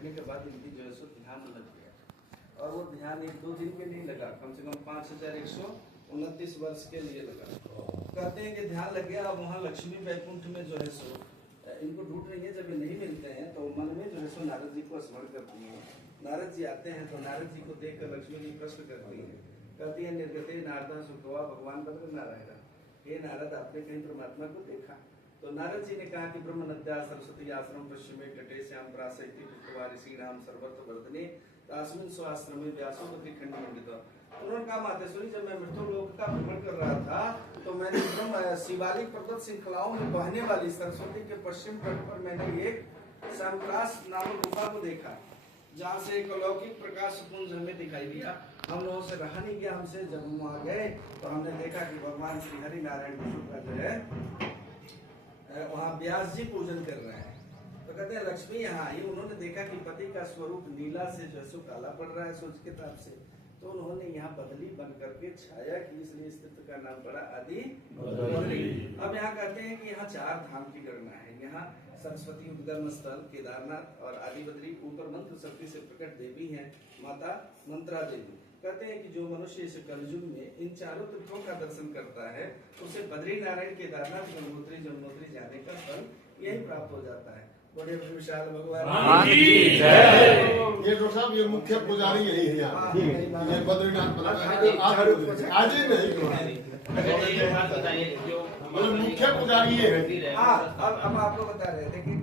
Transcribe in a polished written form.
बैठने के बाद इनकी जो है सो ध्यान लग गया और वो ध्यान 1-2 दिन के लिए लगा, कम से कम 5129 वर्ष के लिए लगा। कहते हैं कि ध्यान लग गया। अब वहाँ लक्ष्मी वैकुंठ में जो है सो इनको ढूंढ रही है। जब ये नहीं मिलते हैं तो मन में जो है सो नारद जी को स्मरण करती है। नारद जी आते हैं तो नारद जी को देखकर लक्ष्मी जी प्रश्न करती है, कहती है निर्गते नारदा सुखवा भगवान बद्र नारायण, हे नारद आपने कहीं परमात्मा को देखा? तो नारद जी ने कहा कि ब्रह्म नद्या सरस्वती आश्रम पश्चिमे तटे श्याम प्रासैति पुष्पवारी श्री राम सर्वत्र वर्धने तास्मिन् स्वाश्रमे व्यासोपति खंड मंडित। उन्होंने कहा मातेश्वरी, जब मैं मृत्यु लोक का भ्रमण कर रहा था तो मैंने ब्रह्म शिवालिक पर्वत श्रृंखलाओं में बहने वाली सरस्वती के पश्चिम तट पर मैंने एक श्यामप्रास नामक गुफा को देखा, जहाँ से एक अलौकिक प्रकाश पुंज हमें दिखाई दिया। हम लोगों से रहा नहीं गया हमसे। जब हम वहाँ गए तो हमने देखा कि भगवान श्री हरि नारायण विष्णु का जो है वहाँ व्यास जी पूजन कर रहे हैं। तो कहते हैं लक्ष्मी यहाँ आई, उन्होंने देखा कि पति का स्वरूप नीला से जो है काला पड़ रहा है सूर्य के ताप से, तो उन्होंने यहाँ बदली बन करके छाया की, इसलिए इस तीर्थ का नाम पड़ा आदि बदली। अब यहाँ कहते हैं कि यहाँ 4 धाम की गणना है। यहाँ सरस्वती उद्गम स्थल केदारनाथ और आदि बद्री, ऊपर मंत्र शक्ति से प्रकट देवी हैं माता मंत्रा देवी। कहते हैं कि जो मनुष्य इस कलयुग में इन 4 तीर्थों का दर्शन करता है उसे बद्री नारायण केदारनाथ गंगोत्री जमुनोत्री जाने का फल यही प्राप्त हो जाता है। बड़े विशाल भगवान की जय। ये डॉक्टर साहब ये मुख्य पुजारी यही है यहाँ, ये बद्रीनाथ आज ही नहीं मुख्य पुजारी ये है। अब आपको बता रहे थे कि